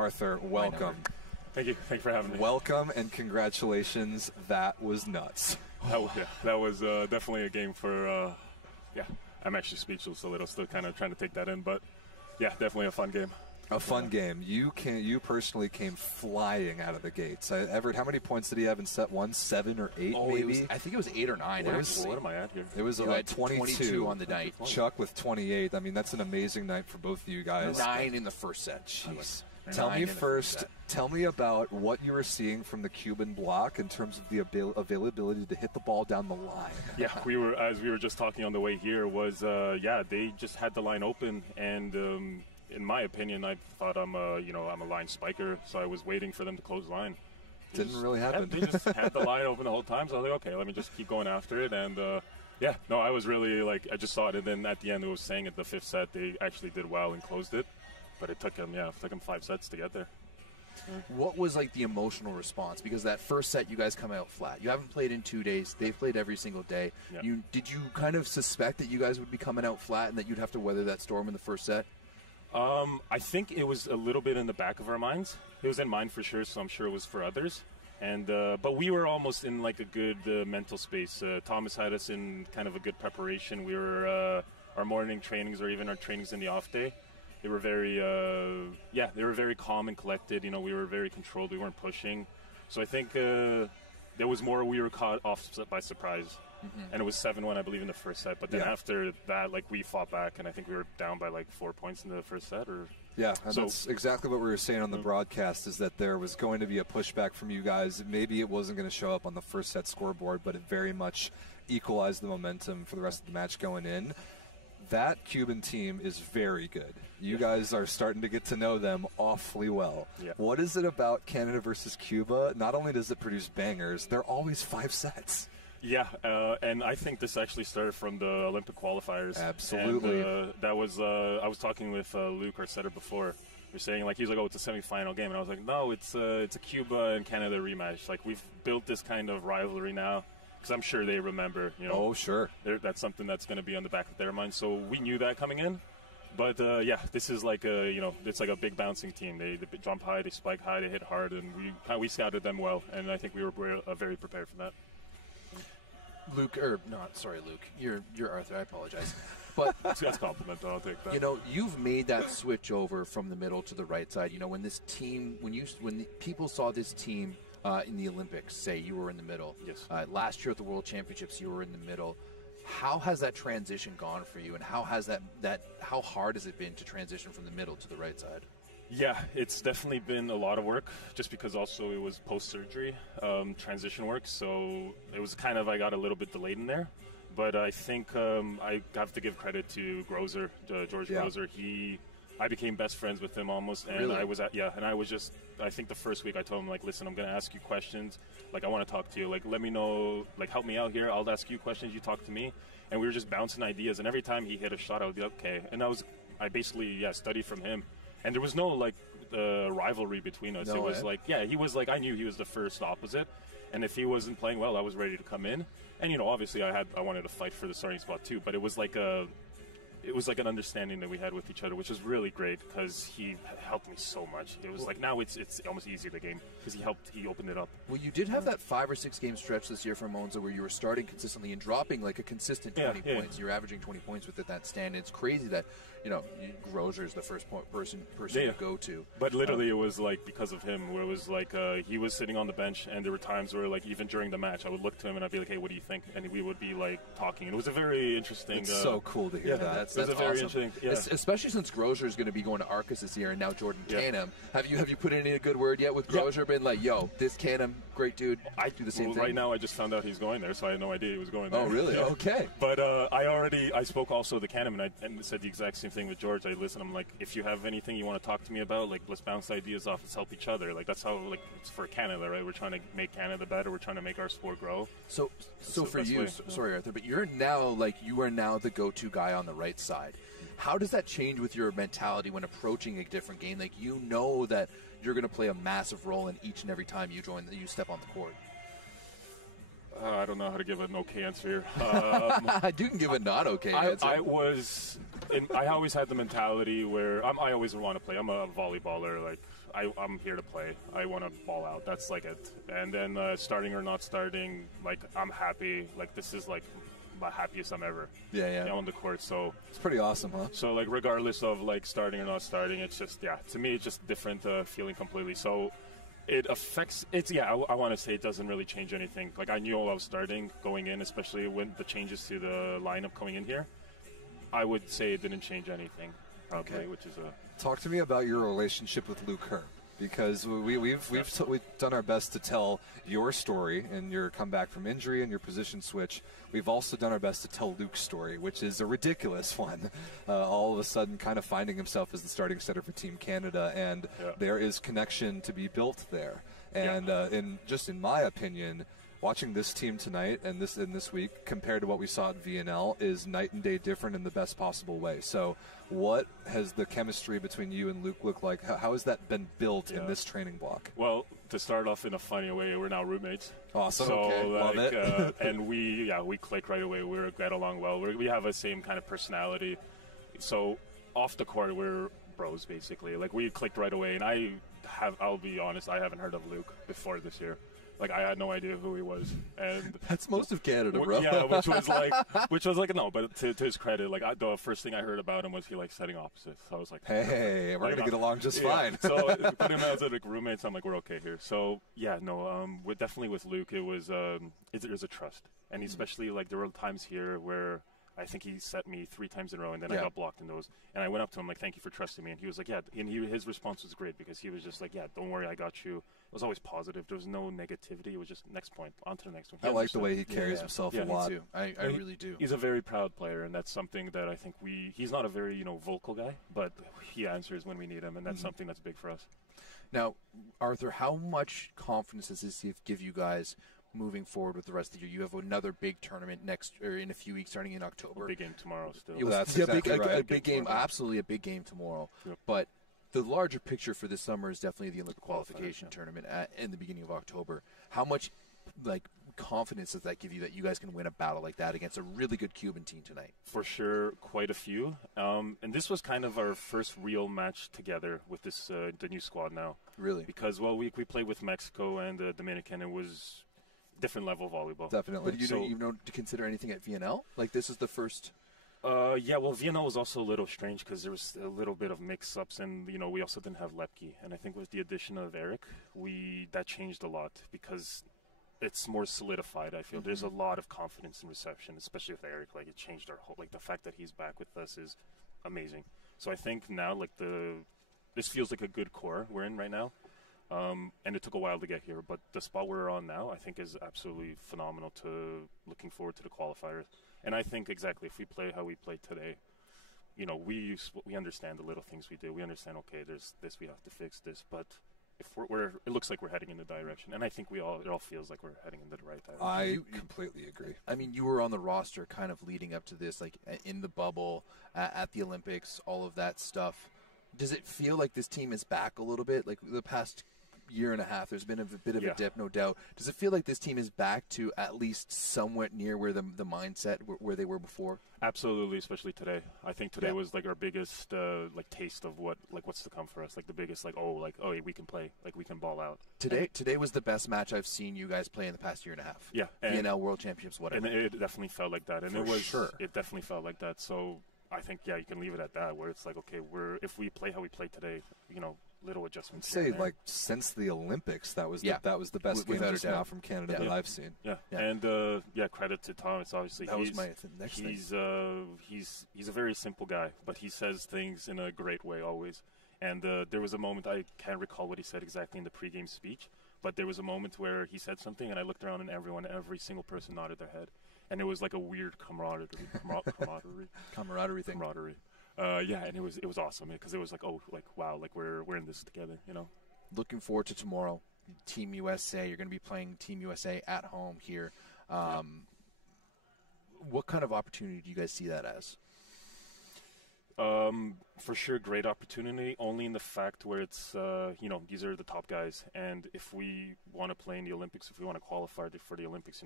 Arthur, welcome. Thank you. Thank you for having me. Welcome and congratulations. That was nuts. That was definitely a game for, I'm actually speechless a little, still kind of trying to take that in, but yeah, definitely a fun game. A fun game. You personally came flying out of the gates. Everett, how many points did he have in set one? 7 or 8, maybe? I think it was 8 or 9. What am I at here? It was 22 on the night. Chuck with 28. I mean, that's an amazing night for both of you guys. 9 in the first set. Jeez. Tell me about what you were seeing from the Cuban block in terms of the availability to hit the ball down the line. Yeah, as we were just talking on the way here, they just had the line open, and in my opinion, I thought I'm a line spiker, so I was waiting for them to close line. Didn't really happen. They just had the line open the whole time, so I was like, okay, let me just keep going after it, and I was really I just saw it, and then at the end, it was saying at the 5th set, they actually did well and closed it. But it took them 5 sets to get there. What was the emotional response? Because that first set, you guys come out flat. You haven't played in 2 days. They've played every single day. Yeah. Did you kind of suspect that you guys would be coming out flat and that you'd have to weather that storm in the first set? I think it was a little bit in the back of our minds. It was in mine for sure, so I'm sure it was for others. And but we were almost in a good mental space. Thomas had us in kind of a good preparation. We were our morning trainings or even our trainings in the off day. They were very, calm and collected. We were very controlled. We weren't pushing. So I think there was more we were caught off by surprise. Mm-hmm. And it was 7-1, I believe, in the first set. But then after that, we fought back, and I think we were down by 4 points in the first set. Yeah, and that's exactly what we were saying on the broadcast, is that there was going to be a pushback from you guys. Maybe it wasn't going to show up on the first set scoreboard, but it very much equalized the momentum for the rest of the match going in. That Cuban team is very good. You guys are starting to get to know them awfully well. Yeah. What is it about Canada versus Cuba? Not only does it produce bangers, they're always 5 sets. Yeah, and I think this actually started from the Olympic qualifiers. Absolutely. And that was I was talking with Luke, our setter, before. You're saying he's like, oh, it's a semifinal game, and I was like, no, it's a Cuba and Canada rematch. We've built this kind of rivalry now. Because I'm sure they remember, Oh, sure. That's something that's going to be on the back of their mind. So we knew that coming in. But, this is it's like a big bouncing team. They jump high, they spike high, they hit hard, and we scouted them well. And I think we were very prepared for that. Luke. You're Arthur. I apologize. But that's a compliment. I'll take that. You've made that switch over from the middle to the right side. When this team, when the people saw this team in the Olympics, say you were in the middle. Yes. Last year at the World Championships, you were in the middle. How has that transition gone for you, and how has how hard has it been to transition from the middle to the right side? Yeah, it's definitely been a lot of work, just because also it was post-surgery transition work, so it was I got a little bit delayed in there. But I think I have to give credit to Grozer, George Grozer. I became best friends with him almost, and really? I think the first week I told him, listen, I'm going to ask you questions, I want to talk to you, let me know, help me out here, I'll ask you questions, you talk to me, and we were just bouncing ideas, and every time he hit a shot, I would be okay, and I basically studied from him, and there was no, rivalry between us. It was he was I knew he was the first opposite, and if he wasn't playing well, I was ready to come in, and, obviously I wanted to fight for the starting spot too, but it was it was an understanding that we had with each other, which was really great because he helped me so much. It was now it's almost easier the game because he opened it up. Well, you did have that 5 or 6 game stretch this year for Monza where you were starting consistently and dropping a consistent 20 points. You're averaging 20 points within that stand. It's crazy that Grozer is the first person to go to. But literally, it was because of him. Where it was he was sitting on the bench, and there were times where even during the match, I would look to him and I'd be like, "Hey, what do you think?" And we would be talking. And it was a very interesting. It's so cool to hear that. That's very awesome. interesting. Yeah. Especially since Grozer is going to be going to Arcus this year, and now Jordan Canham. Have you put in a good word yet with Grozer? Been yo, this Canham, great dude. I do the same thing. Right now, I just found out he's going there, so I had no idea he was going there. Oh, really? Yeah. Okay. But I spoke also to Canham, and said the exact same thing with George. I'm if you have anything you want to talk to me about, let's bounce ideas off. Let's help each other. That's how it's for Canada, right? We're trying to make Canada better. We're trying to make our sport grow. So for you, sorry, Arthur, but you're now you are now the go-to guy on the right side. How does that change with your mentality when approaching a different game? That you're going to play a massive role in each and every time you step on the court. I don't know how to give an okay answer here. You can give a not okay answer. I always had the mentality where I always want to play. I'm a volleyballer. I'm here to play. I want to ball out. That's like it. And then starting or not starting, like I'm happy. Like this is like the happiest I'm ever. On the court. So it's pretty awesome, huh? So like regardless of like starting or not starting, it's just to me it's just different feeling completely. So it affects. I want to say it doesn't really change anything. Like I knew I was starting going in, especially when the changes to the lineup coming in here. I would say it didn't change anything, probably, which is a. Talk to me about your relationship with Luke Kerr, because we've done our best to tell your story and your comeback from injury and your position switch. We've also done our best to tell Luke's story, which is a ridiculous one. All of a sudden, kind of finding himself as the starting setter for Team Canada, and there is connection to be built there. And in my opinion, watching this team tonight and this week compared to what we saw at VNL is night and day different in the best possible way. So what has the chemistry between you and Luke look like? How has that been built in this training block? Well, to start off in a funny way, we're now roommates. Awesome. So, love it. And we click right away. We get along well. We have the same kind of personality. So off the court, we're bros, basically. Like, we clicked right away. And I'll be honest, I haven't heard of Luke before this year. Like, I had no idea who he was, and that's most of Canada, bro. Yeah, which was like no, but to his credit, like the first thing I heard about him was he like setting opposites. So I was like, hey, we're gonna get along just fine. So putting him as like roommates, I'm like, we're okay here. So we're definitely with Luke. It was there's a trust, and especially like there were times here where I think he set me 3 times in a row, and then I got blocked in those. And I went up to him like, "Thank you for trusting me." And he was like, "Yeah." And his response was great because he was just like, "Yeah, don't worry, I got you." It was always positive. There was no negativity. It was just next point, on to the next one. I like the way he carries himself a lot. Me too. I really do. He's a very proud player, and that's something that I think he's not a very vocal guy, but he answers when we need him, and that's something that's big for us. Now, Arthur, how much confidence does this give you guys moving forward with the rest of the year? You have another big tournament in a few weeks, starting in October. A big game tomorrow still. A big game, absolutely a big game tomorrow. Yep. But the larger picture for this summer is definitely the Olympic qualification tournament in the beginning of October. How much confidence does that give you that you guys can win a battle like that against a really good Cuban team tonight? For sure, quite a few. And this was kind of our first real match together with this the new squad now. Really? Because we played with Mexico and Dominican. It was different level of volleyball. Definitely. But you don't even consider anything at VNL? Like this is the first. Well, VNL was also a little strange because there was a little bit of mix-ups, and we also didn't have Lepke. And I think with the addition of Eric, that changed a lot because it's more solidified. I feel there's a lot of confidence in reception, especially with Eric. Like it changed our whole. Like the fact that he's back with us is amazing. So I think now this feels like a good core we're in right now. And it took a while to get here, but the spot we're on now, I think, is absolutely phenomenal. Looking forward to the qualifiers, and I think exactly if we play how we played today, we understand the little things we do. We understand, okay, there's this, we have to fix this, but if it looks like we're heading in the direction, and I think it all feels like we're heading in the right direction. I completely agree. I mean, you were on the roster kind of leading up to this, like in the bubble, at the Olympics, all of that stuff. Does it feel like this team is back a little bit? Like the past year and a half, there's been a bit of a dip, no doubt. Does it feel like this team is back to at least somewhat near where the mindset where they were before? Absolutely, especially today. I think today was like our biggest taste of what's to come for us. Like the biggest we can play, like we can ball out. Today was the best match I've seen you guys play in the past year and a half. Yeah, VNL World Championships, whatever. And it definitely felt like that, and it definitely felt like that. So I think you can leave it at that, where it's like, okay, if we play how we play today, little adjustments. Say since the Olympics, that was the best game just now from Canada that I've seen. Yeah. And credit to Thomas. Obviously, he's a very simple guy, but he says things in a great way always. And there was a moment, I can't recall what he said exactly in the pregame speech, but there was a moment where he said something, and I looked around, and every single person nodded their head, and it was like a weird camaraderie thing. And it was awesome because it was like, wow, like we're in this together, Looking forward to tomorrow, Team USA. You're going to be playing Team USA at home here. What kind of opportunity do you guys see that as? For sure, great opportunity, only in the fact where it's, these are the top guys. And if we want to play in the Olympics, if we want to qualify for the Olympics,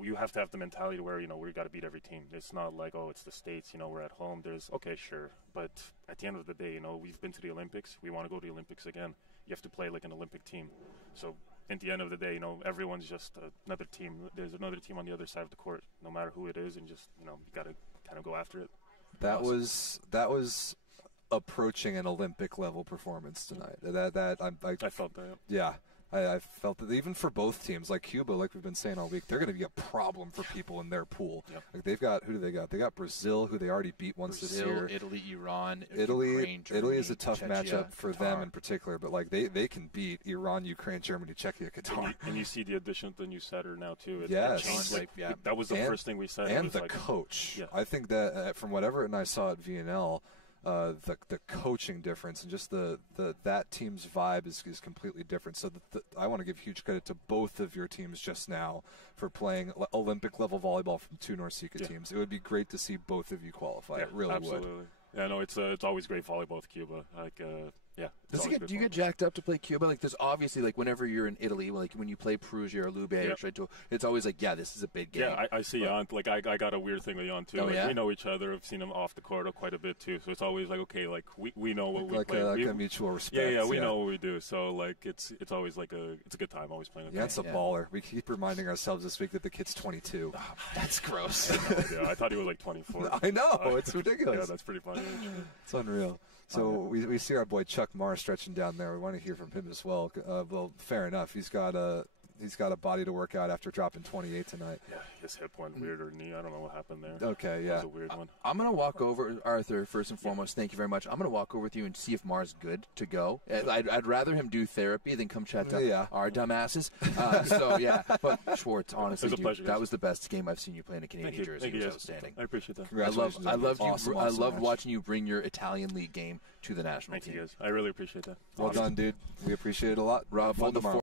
you have to have the mentality where, we got to beat every team. It's not like, oh, it's the States, we're at home. Okay, sure. But at the end of the day, we've been to the Olympics. We want to go to the Olympics again. You have to play like an Olympic team. So at the end of the day, everyone's just another team. There's another team on the other side of the court, no matter who it is, and just, you got to kind of go after it. That was approaching an Olympic level performance tonight. I felt that. Yeah, I felt that even for both teams, like Cuba, like we've been saying all week, they're going to be a problem for people in their pool. Yep. Like they've got, who do they got? They got Brazil, who they already beat once this year. Italy, Iran, Italy, Ukraine, Germany, Italy is a tough Czechia, matchup for Qatar. them in particular, but like they can beat Iran, Ukraine, Germany, Czechia, Qatar. And you see the addition of the new setter now too. Yes. It changed, that was the first thing we said. And the coach. Yeah. I think that from whatever and I saw at VNL, the coaching difference and just that team's vibe is completely different. So I want to give huge credit to both of your teams just now for playing Olympic level volleyball from two NORCECA teams. It would be great to see both of you qualify. It really absolutely. would. Yeah, no, it's always great volleyball with Cuba. Do you get jacked up to play Cuba? Like, there's obviously, like, whenever you're in Italy, like when you play Perugia or Lube or Trento, it's always like, this is a big game. Yeah, I see Jan. Like, I got a weird thing with Jan too. Oh, we know each other. I've seen him off the court quite a bit too. So it's always like, okay, like we know what we play. Like a mutual respect. Yeah, we know what we do. So like, it's always like it's a good time always playing with him. It's a baller. We keep reminding ourselves this week that the kid's 22. Oh, that's gross. I thought he was like 24. I know, it's ridiculous. Yeah, that's pretty funny. It's unreal. So we see our boy Chuck Marr stretching down there. We want to hear from him as well. Well, fair enough. He's got a body to work out after dropping 28 tonight. Yeah, his hip went weird, or knee. I don't know what happened there. Okay, yeah. It was a weird one. I'm going to walk over, Arthur, first and foremost, thank you very much. I'm going to walk over with you and see if Mar's good to go. I'd rather him do therapy than come chat to our dumbasses. But Szwarc, honestly, dude, that was the best game I've seen you play in a Canadian jersey. It was outstanding. I appreciate that. Congratulations. I loved awesome watching you bring your Italian league game to the national team. Thank you guys. I really appreciate that. Well done, dude. We appreciate it a lot. Rob, hold the